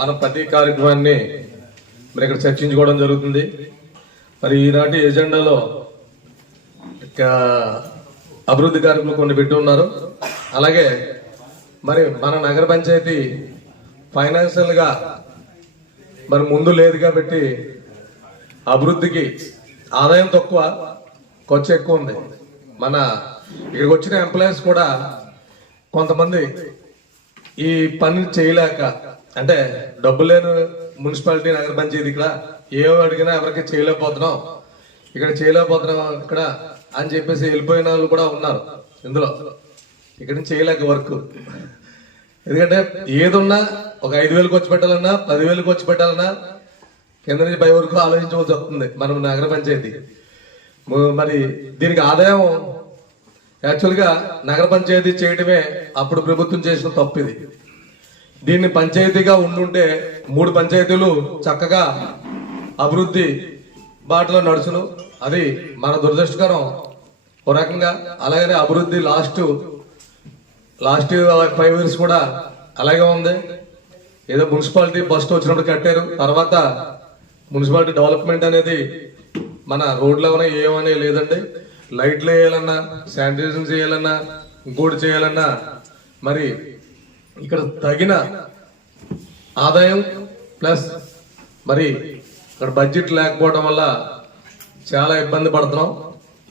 మనం ప్రతి కార్యక్రమాన్ని మరి ఇక్కడ చర్చించుకోవడం జరుగుతుంది. మరి ఈనాటి ఎజెండాలో అభివృద్ధి కార్యక్రమాలు కొన్ని పెట్టి ఉన్నారు. అలాగే మరి మన నగర పంచాయతీ ఫైనాన్షియల్ గా మరి ముందు లేదు కాబట్టి అభివృద్ధికి ఆదాయం తక్కువ, ఖర్చు ఎక్కువ ఉంది. మన ఇక్కడికి వచ్చిన ఎంప్లాయీస్ కూడా కొంతమంది ఈ పని చేయలేక, అంటే డబ్బు లేని మున్సిపాలిటీ నగర పంచాయతీ ఇక్కడ ఏమో అడిగినా ఎవరికి చేయలేకపోతున్నాం, ఇక్కడ చేయలేకపోతున్నాం ఇక్కడ అని చెప్పేసి వెళ్ళిపోయిన వాళ్ళు కూడా ఉన్నారు ఇందులో. ఇక్కడ నుంచి చేయలేక వర్క్, ఎందుకంటే ఏదున్నా ఒక 5,000 ఖర్చు పెట్టాలన్నా 10,000 ఖర్చు పెట్టాలన్నా కింద నుంచి పై వరకు ఆలోచించవలసి వస్తుంది మనం నగర పంచాయతీ. మరి దీనికి ఆదాయం యాక్చువల్గా నగర పంచాయతీ చేయడమే అప్పుడు ప్రభుత్వం చేసిన తప్పు ఇది. దీన్ని పంచాయతీగా ఉండుంటే 3 పంచాయతీలు చక్కగా అభివృద్ధి బాటలో నడుచును. అది మన దురదృష్టకరం ఒక రకంగా. అలాగనే అభివృద్ధి లాస్ట్ 5 years కూడా అలాగే ఉంది. ఏదో మున్సిపాలిటీ ఫస్ట్ వచ్చినప్పుడు కట్టారు, తర్వాత మున్సిపాలిటీ డెవలప్మెంట్ అనేది మన రోడ్లు ఏమైనా ఏమనే లేదండి. లైట్లు వేయాలన్నా, శానిటైజేషన్ చేయాలన్నా, ఇంకోటి చేయాలన్నా మరి ఇక్కడ తగిన ఆదాయం ప్లస్ మరి ఇక్కడ బడ్జెట్ లేకపోవడం వల్ల చాలా ఇబ్బంది పడుతున్నాం.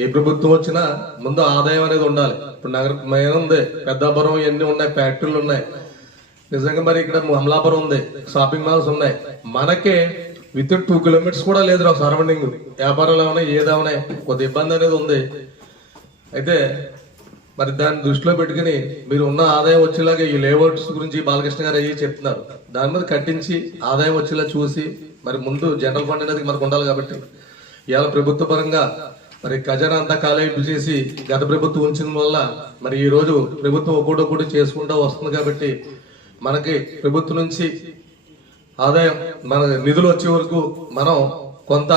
ఏ ప్రభుత్వం వచ్చినా ముందు ఆదాయం అనేది ఉండాలి. ఇప్పుడు నగర ఉంది, పెద్దాపురం ఇవన్నీ ఉన్నాయి, ఫ్యాక్టరీలు ఉన్నాయి. నిజంగా మరి ఇక్కడ అమలాపురం ఉంది, షాపింగ్ మాల్స్ ఉన్నాయి. మనకే విత్ 2 kilometers కూడా లేదు నాకు సరౌండింగ్. వ్యాపారాలు ఏమైనా ఏదేమైనా కొద్ది ఇబ్బంది అనేది ఉంది. అయితే మరి దాన్ని దృష్టిలో పెట్టుకుని మీరు ఉన్న ఆదాయం వచ్చేలాగా ఈ లేఅవుట్స్ గురించి బాలకృష్ణ గారు అయ్యి చెప్తున్నారు. దాని మీద కట్టించి ఆదాయం వచ్చేలా చూసి మరి ముందు జనరల్ ఫండ్ అనేది మనకు ఉండాలి. కాబట్టి ఇవాళ ప్రభుత్వ పరంగా మరి ఖజానా అంతా ఖాళీ చేసి గత ప్రభుత్వం ఉంచిన వల్ల మరి ఈ రోజు ప్రభుత్వం ఒక్కొక్కటి చేసుకుంటూ వస్తుంది. కాబట్టి మనకి ప్రభుత్వం నుంచి ఆదాయం మన నిధులు వచ్చే వరకు మనం కొంత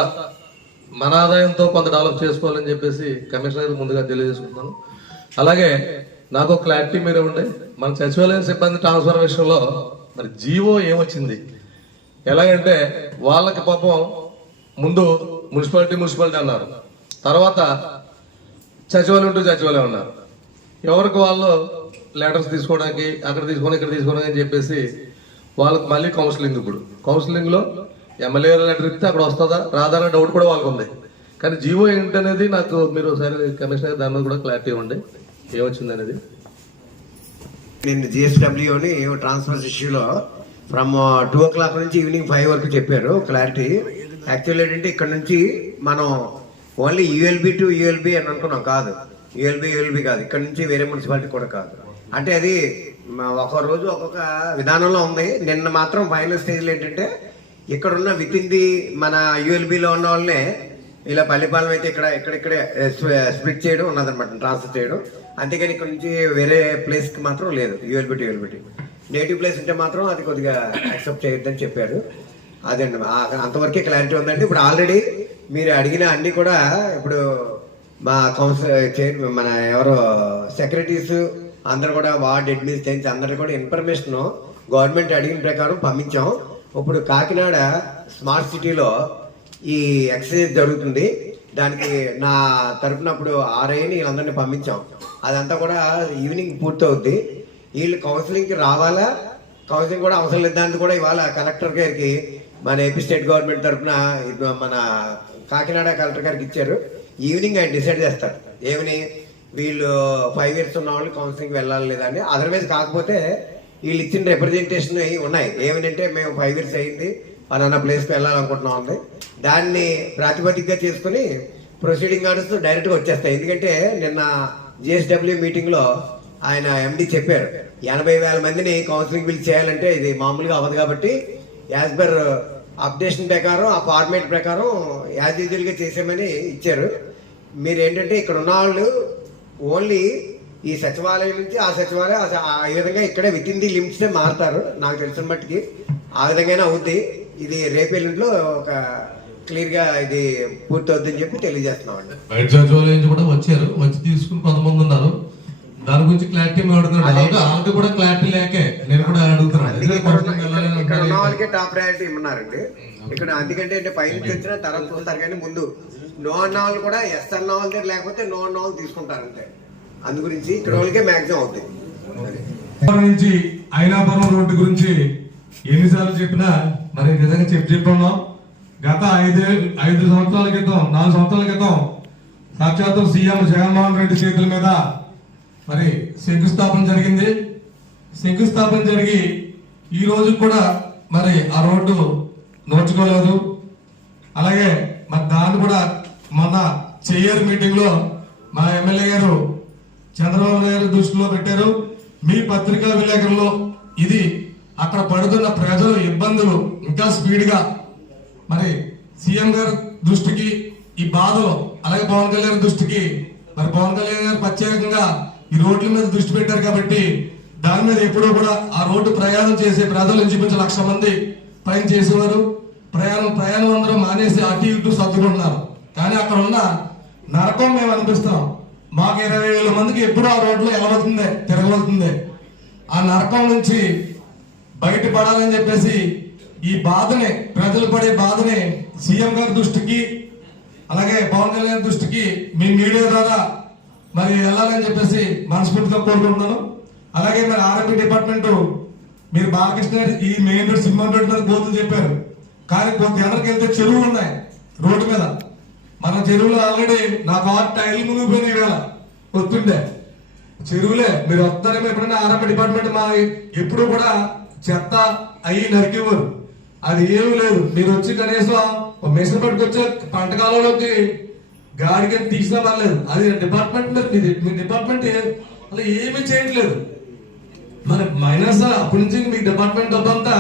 మన ఆదాయంతో కొంత డెవలప్ చేసుకోవాలని చెప్పేసి కమిషనర్ ముందుగా తెలియజేసుకుంటున్నాను. అలాగే నాకు క్లారిటీ మీరు ఇవ్వండి, మన సచివాలయం సిబ్బంది ట్రాన్స్ఫర్ విషయంలో మరి జీవో ఏమొచ్చింది? ఎలాగంటే వాళ్ళకి పాపం ముందు మున్సిపాలిటీ అన్నారు, తర్వాత సచివాలయం టు సచివాలయం అన్నారు. ఎవరికి వాళ్ళు లెటర్స్ తీసుకోవడానికి అక్కడ తీసుకోవడం ఇక్కడ తీసుకోవడం అని చెప్పేసి వాళ్ళకి మళ్ళీ కౌన్సిలింగ్. ఇప్పుడు కౌన్సిలింగ్లో ఎమ్మెల్యే లెటర్ ఇస్తే అక్కడ వస్తుందా రాదన్న డౌట్ కూడా వాళ్ళకు ఉంది. కానీ జీవో ఏంటనేది నాకు మీరు ఒకసారి కమిషనర్ దాని మీద కూడా క్లారిటీ ఇవ్వండి, ఏమొచ్చింది అనేది. నేను జిఎస్డబ్ల్యూని ట్రాన్స్ఫర్ ఇష్యూలో ఫ్రమ్ 2 o'clock నుంచి ఈవినింగ్ 5 వరకు చెప్పారు క్లారిటీ. యాక్చువల్ ఏంటంటే ఇక్కడ నుంచి మనం ఓన్లీ యూఎల్బి టు యూఎల్బి అని అనుకున్నాం, కాదు. యూఎల్బి కాదు, ఇక్కడ నుంచి వేరే మున్సిపాలిటీ కూడా కాదు. అంటే అది ఒక రోజు ఒక్కొక్క విధానంలో ఉంది. నిన్న మాత్రం ఫైనల్ స్టేజ్లో ఏంటంటే ఇక్కడ ఉన్న విత్ ఇన్ ది మన యూఎల్బిలో ఉన్న వాళ్ళనే ఇలా పల్లిపాలెం అయితే ఇక్కడే స్ప్లిట్ చేయడం ఉన్నదన్నమాట, ట్రాన్స్ఫర్ చేయడం. అంతేగాని ఇక్కడ నుంచి వేరే ప్లేస్కి మాత్రం లేదు. ULB to ULB native place ఉంటే మాత్రం అది కొద్దిగా యాక్సెప్ట్ చేయొద్దని చెప్పారు. అదండి, అంతవరకే క్లారిటీ ఉందండి. ఇప్పుడు ఆల్రెడీ మీరు అడిగిన అన్ని కూడా ఇప్పుడు మా కౌన్సిల్ మన ఎవరో సెక్రటరీస్ అందరు కూడా వార్డ్ అడ్మినిస్ట్రేషన్ అందరు కూడా ఇన్ఫర్మేషన్ గవర్నమెంట్ అడిగిన ప్రకారం పంపించాం. ఇప్పుడు కాకినాడ స్మార్ట్ సిటీలో ఈ ఎక్సర్సైజ్ జరుగుతుంది. దానికి నా తరఫున అప్పుడు ఆర్ఐని వీళ్ళందరినీ పంపించాం. అదంతా కూడా ఈవినింగ్ పూర్తవుద్ది. వీళ్ళు కౌన్సిలింగ్కి రావాలా, కౌన్సిలింగ్ కూడా అవసరం లేదు. దాన్ని కూడా ఇవాళ కలెక్టర్ గారికి మన ఏపీ స్టేట్ గవర్నమెంట్ తరఫున మన కాకినాడ కలెక్టర్ గారికి ఇచ్చారు. ఈవినింగ్ ఆయన డిసైడ్ చేస్తారు ఏమని వీళ్ళు 5 years ఉన్న వాళ్ళు కౌన్సిలింగ్కి వెళ్ళాలి లేదా అని. అదర్వైజ్ కాకపోతే వీళ్ళు ఇచ్చిన రిప్రజెంటేషన్ ఉన్నాయి. ఏమనంటే మేము 5 years అయింది పలానా ప్లేస్కి వెళ్ళాలనుకుంటున్నాం ఉంది. దాన్ని ప్రాతిపదికగా చేసుకుని ప్రొసీడింగ్ ఆర్డర్స్ డైరెక్ట్గా వచ్చేస్తాయి. ఎందుకంటే నిన్న జిఎస్డబ్ల్యూ మీటింగ్లో ఆయన ఎండి చెప్పారు 80,000 మందిని కౌన్సిలింగ్ బిల్ చేయాలంటే ఇది మామూలుగా అవ్వదు. కాబట్టి యాజ్ పర్ అప్డేషన్ ప్రకారం ఆ ఫార్మేట్ ప్రకారం యాజ్ యూజువల్గా చేసామని ఇచ్చారు. మీరు ఏంటంటే ఇక్కడ ఉన్న వాళ్ళు ఓన్లీ ఈ సచివాలయం నుంచి ఆ సచివాలయం ఈ విధంగా ఇక్కడే విత్ ఇన్ ది లిమిట్స్ మారుతారు. నాకు తెలిసిన మట్టికి ఆ విధంగానే అవుద్ది. ఇది రేపెల్లుంట్లో ఒక క్లియర్ గా ఇది పూర్తి అవుతుందని చెప్పి తెలియజేస్తున్నాం అండి. బయట సచివాలయం నుంచి కూడా వచ్చారు, వచ్చి తీసుకుని కొంతమంది ఉన్నారు. దాని గురించి క్లారిటీ అడుగుతున్నాడు. వాళ్ళకి కూడా క్లారిటీ లేకే నేను కూడా అడుగుతున్నాను. అందుకే ఇక్కడ ఉన్న వాళ్ళకే టాప్ ప్రయారిటీ ఇమ్మన్నారండి ఇక్కడ. అందుకంటే అంటే పైన వచ్చిన తర్వాత చూస్తారు కానీ ముందు నో అన్న వాళ్ళు కూడా ఎస్ అన్న వాళ్ళ దగ్గర లేకపోతే నో అన్న వాళ్ళు తీసుకుంటారు అంతే. అందు గురించి ఇక్కడ వాళ్ళకే మ్యాక్సిమం అవుతుంది. నుంచి ఐనాపురం రోడ్డు గురించి ఎన్నిసార్లు చెప్పినా మరి నిజంగా చెప్పున్నాం. గత 5 సంవత్సరాల క్రితం 4 సంవత్సరాల క్రితం సాక్షాత్తు సీఎం జగన్మోహన్ రెడ్డి చేతుల మీద మరి శంకుస్థాపన జరిగింది. శంకుస్థాపన జరిగి ఈ రోజు కూడా మరి ఆ రోడ్డు నోచుకోలేదు. అలాగే మరి దాన్ని కూడా మొన్న చెయ్యర్ మీటింగ్ లో మా ఎమ్మెల్యే గారు చంద్రబాబు గారు దృష్టిలో పెట్టారు. మీ పత్రికా విలేకరులు ఇది అక్కడ పడుతున్న ప్రజల ఇబ్బందులు ఇంకా స్పీడ్ గా మరి సీఎం గారి దృష్టికి ఈ బాధలు, అలాగే పవన్ కళ్యాణ్ దృష్టికి మరి పవన్ కళ్యాణ్ గారు ప్రత్యేకంగా ఈ రోడ్ల మీద దృష్టి పెట్టారు కాబట్టి దాని మీద ఎప్పుడూ కూడా ఆ రోడ్డు ప్రయాణం చేసే ప్రజలు ఇంచుమించు 1,00,000 మంది పైన చేసేవారు. ప్రయాణం అందరూ మానేసి అటు ఇటు సర్దుకుంటున్నారు. కానీ అక్కడ ఉన్న నరకం మేము అనిపిస్తున్నాం. మాకు 20,000 మందికి ఎప్పుడు ఆ రోడ్లో వెళ్ళవలసిందే, తిరగవలసిందే. ఆ నరకం నుంచి బయటపడాలని చెప్పేసి ఈ బాధని, ప్రజలు పడే బాధని సీఎం గారి దృష్టికి అలాగే పవన్ కళ్యాణ్ దృష్టికి మీ మీడియా ద్వారా మరి వెళ్ళాలని చెప్పేసి మనస్ఫూర్తిగా కోరుకుంటున్నాను. అలాగే మరి ఆర్ఎంపీ డిపార్ట్మెంట్ మీరు బాలకృష్ణ ఈ మెయిన్ రోడ్ సింహంపేట మీద గోతులు చెప్పారు. కానీ కొంత ఎదరికి వెళ్తే చెరువులు ఉన్నాయి రోడ్డు మీద. మన చెరువులు ఆల్రెడీ నా కార్ టైర్లు మునిగిపోయినాయి వేళ వస్తుండే చెరువులే. మీరు వస్తారేమో ఎప్పుడైనా ఆర్ఎంపీ డిపార్ట్మెంట్ మా ఎప్పుడు కూడా చెత్త అయ్యి నరికేవారు. అది ఏమీ లేదు. మీరు వచ్చి కనీసం మెషిన్ పట్టుకొచ్చే పంట కాలంలోకి గాడికి తీసినా పర్లేదు. అది డిపార్ట్మెంట్ మీ డిపార్ట్మెంట్ అలా ఏమీ చేయట్లేదు. మరి మైనస్ అప్పటి నుంచి మీ డిపార్ట్మెంట్ డబ్బంతా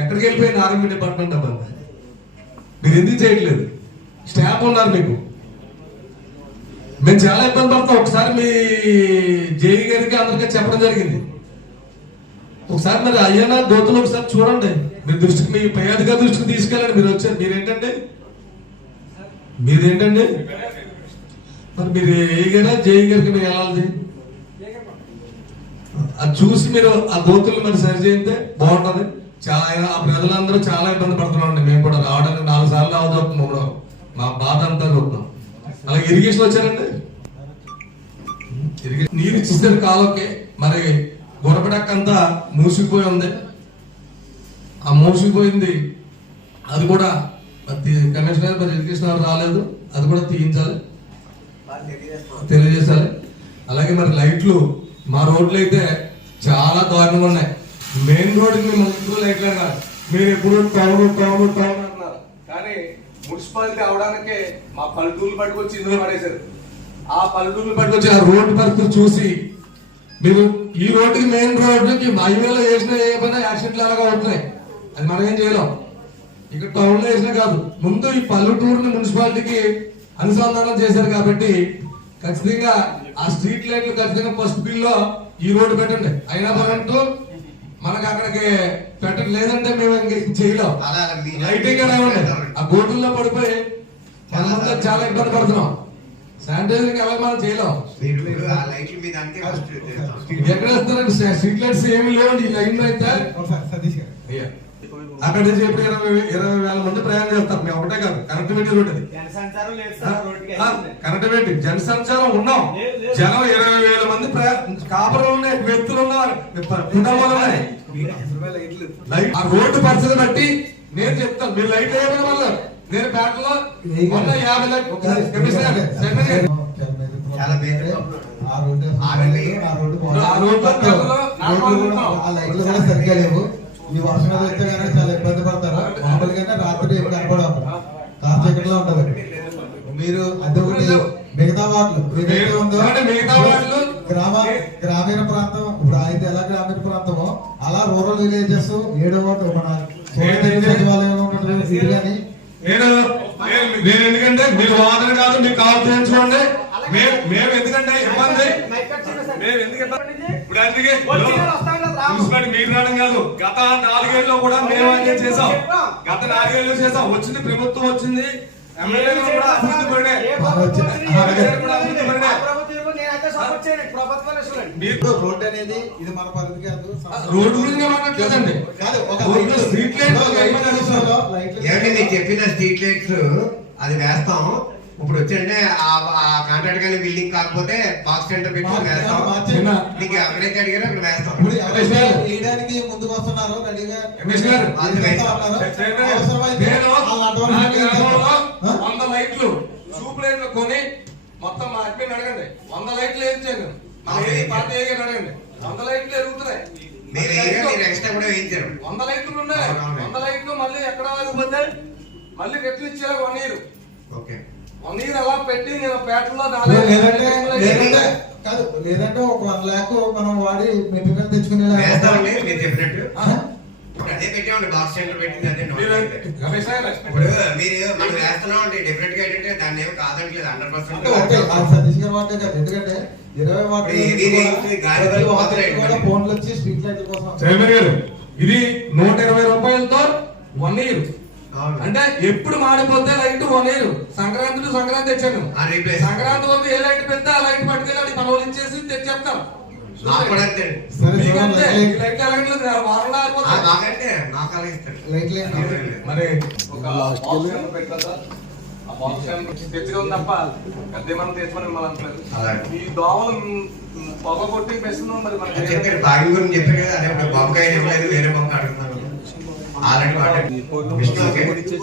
ఎక్కడికి వెళ్ళిపోయింది? ఆర్ఎంపీ డిపార్ట్మెంట్ డబ్బంతా మీరు ఎందుకు చేయట్లేదు? స్టాఫ్ ఉన్నారు మీకు. మేము చాలా ఇబ్బంది పడతాం. ఒకసారి మీ జేఈ గారికి అందరికీ చెప్పడం జరిగింది. ఒకసారి మరి అయ్యన్న గోతులు ఒకసారి చూడండి. మీ దృష్టికి, మీ పై అధికారి దృష్టికి తీసుకెళ్ళండి. మీరు వచ్చారు. మీరేంటండి మరి మీరు ఏ గారా జేఈ గారికి మీరు వెళ్ళాలి. అది చూసి మీరు ఆ గోతులు మరి సరి చేస్తే బాగుంటది. చాలా ఆ ప్రజలందరూ చాలా ఇబ్బంది పడుతున్నామండి. మేము కూడా రావడానికి 4 సార్లు అవసరం. మా బాధ అంతా చూద్దాం. అలాగే ఇరిగేషన్ వచ్చారండి. నీరు ఇచ్చేసారు కాలువకి. మరి గొరపడక్కంతా మూసిపోయి ఉంది. ఆ మూసిపోయింది అది కూడా కమిషనర్ మరి ఇరిగేషన్ రాలేదు. అది కూడా తీయించాలి, తెలియజేసాలి. అలాగే మరి లైట్లు మా రోడ్లు అయితే చాలా దారుణంగా ఉన్నాయి. మెయిన్ రోడ్డుకి మేము ముందు లైట్లు అన్నారు. మీరు ఎప్పుడు టౌన్ అంటున్నారు. కానీ మున్సిపాలిటీ అవడానికే మా పల్లెటూర్లు పట్టుకొచ్చి ఇందులో పడేశారు. ఆ పల్లెటూర్లు పట్టుకొచ్చి ఆ రోడ్డు పరిస్థితి చూసి మీరు ఈ రోడ్డుకి మెయిన్ రోడ్డుకి హైవేలో వేసిన ఏ పైన యాక్సిడెంట్లు అలాగా అవుతున్నాయి. అది మనం ఏం చేయలేం. ఇక్కడ టౌన్ లో వేసినా కాదు, ముందు ఈ పల్లెటూరుని మున్సిపాలిటీకి అనుసంధానం చేశారు కాబట్టి ఖచ్చితంగా ఆ స్ట్రీట్ లైట్లు ఖచ్చితంగా ఫస్ట్ బిల్లో ఈ రోడ్డు పెట్టండి. అయినా పరంటూ మనకు అక్కడికి పెట్టండి. లేదంటే మేము చేయలేం. లైటింగ్ రావండి. ఆ బోర్డుల్లో పడిపోయి మనమంతా చాలా ఇబ్బంది పడుతున్నాం. శానిటైజరింగ్ ఎలా మనం చేయలేం. ఎక్కడ వస్తారండి స్ట్రీట్ లైట్స్ ఏమి లేవండి. ఈ లైన్ అయితే అక్కడ నుంచి ఎప్పుడు 20,000 మంది ప్రయాణం చేస్తారు. మేము ఒకటే కాదు, కనెక్టివిటీ రోడ్ అది. కనెక్టివిటీ జన సంచారం ఉన్నాం. జనం 20,000 మంది కాపురం ఉన్నాయి, వ్యక్తులు ఉన్నారు, కుటుంబాలు ఉన్నాయి. ఆ రోడ్డు పరిస్థితి బట్టి నేను చెప్తాను. మీరు లైట్ వేయడం వల్ల నేను పేటలో 50 సరిగ్గా లేవు. ఈ వర్షం అయితే కనుక చాలా ఇబ్బంది పడతారు. మామూలుగానే రాత్రి ఎప్పుడు కనపడదు, కాస్త చీకట్లో ఉంటది. మీరు అదొకటి మిగతా వార్డులు ఏదైతే ఉందో గ్రామీణ ప్రాంతం, ఇప్పుడు అయితే ఎలా గ్రామీణ ప్రాంతమో అలా రూరల్ విలేజెస్ 7వ వార్డు మన సచివాలయంలో ఉన్నటువంటి ఇది కానీ నేను ఎందుకంటే మీరు వాదన కాదు, మీకు కాల్ చేయించుకోండి. మేము ఎందుకంటే ఇబ్బంది, మేము ఎందుకంటే ఇప్పుడు అందుకే మున్సిపాలిటీ మీరు రావడం కాదు. గత 4 ఏళ్ళలో కూడా మేము అదే చేసాం. గత 4 ఏళ్ళు చేసాం. వచ్చింది ప్రభుత్వం వచ్చింది, ఎమ్మెల్యేలు కూడా అభివృద్ధి పడే మీరు ఇప్పుడు రోడ్ అనేది ఇది మన పరిధి కాదు. రోడ్డు గురించి మాట్లాడలేదండి. కాదు, ఒక రోడ్లో స్ట్రీట్ లైట్ ఏమంటే మీరు చెప్పిన స్ట్రీట్ లైట్స్ అది వేస్తాం. ఇప్పుడు వచ్చంటే ఆ కాంట్రాక్ట్ కానీ బిల్డింగ్ కాకపోతే బాక్స్ సెంటర్ పెట్టి వేస్తాం. మీకు ఎక్కడైతే అడిగారో అక్కడ వేస్తాం. ఇప్పుడు ఎవరైతే వేయడానికి ముందుకు వస్తున్నారో రెడీగా రమేష్ గారు, అది వేస్తాం. అవసరమైతే నేను వాళ్ళ నా అడ్వాన్స్ గ్రామంలో ఆ? 100 లైట్లు సూప్ లైట్లు కొని మొత్తం మా అడ్మిన్ అడగండి. 100 లైట్లు వేయించాను. పాత ఏరియాని అడగండి. 100 లైట్లు ఎరుగుతున్నాయి. మీరు వేయగా మీరు ఎక్స్ట్రా కూడా వేయించారు. 100 లైట్లు ఉన్నాయి. 100 లైట్లు మళ్ళీ ఎక్కడ ఆగిపోతే మళ్ళీ రెట్లు ఇచ్చారు 1 ఇయర్. ఓకే 1 ఇయర్ అలా పెట్టి నేను పేటలో లేదంటే ఒక 1 లాక్ మనం వాడి మెటీరియల్ తెచ్చుకునే వేస్తామండి మీరు చెప్పినట్టు. ఇప్పుడు అదే పెట్టామండి బాక్స్ సెంటర్ పెట్టింది అదే రమేష్ గారు, ఇప్పుడు మీరు మనం వేస్తున్నాం అంటే డెఫినెట్ గా ఏంటంటే దాన్ని ఏమో కాదట్లేదు 100%. ఓకే, ఆ సతీష్ గారు వాటే కాదు. ఎందుకంటే 20 వాటి ఫోన్లు వచ్చి స్ట్రీట్ లైట్ల కోసం చైర్మన్ గారు, ఇది 120 రూపాయలతో 1 ఇయర్. అవును. అంటే ఎప్పుడు మాడిపోతే light 1 year. Sankranti to Sankranti తెచ్చాను. ఆ రీప్లేస్ సంక్రాంతి వరకు ఏ లైట్ పెడితే ఆ లైట్ పట్టుకెళ్ళి పనులు ఇచ్చేసి తెచ్చేస్తాం. నాకు కూడా అంతే. సరే మీకంతే ఈ లైట్ ఎలాగలేదు వారంలో ఆగిపోతాయి. నాకంటే నాకు అలా ఇస్తాడు. లైట్ లేదు. మరి ఒక బాక్స్ ఏమన్నా పెట్టదా? ఆ బాక్స్ ఏమన్నా తెచ్చుకోం తప్ప పెద్ద మనం తెచ్చుకొని మనం అంటలేదు. అలాగే. ఈ దోమలు పొగ కొట్టి పెస్తున్నాం. మరి చెప్పారు మనకి బాగి గురించి చెప్పారు కదా. అదే ఇప్పుడు బాబుకాయ ఇవ్వలేదు వేరే బాబు అడుగుతున్నాను ఆల్రెడీ విష్ణు ఓకే విష్ణు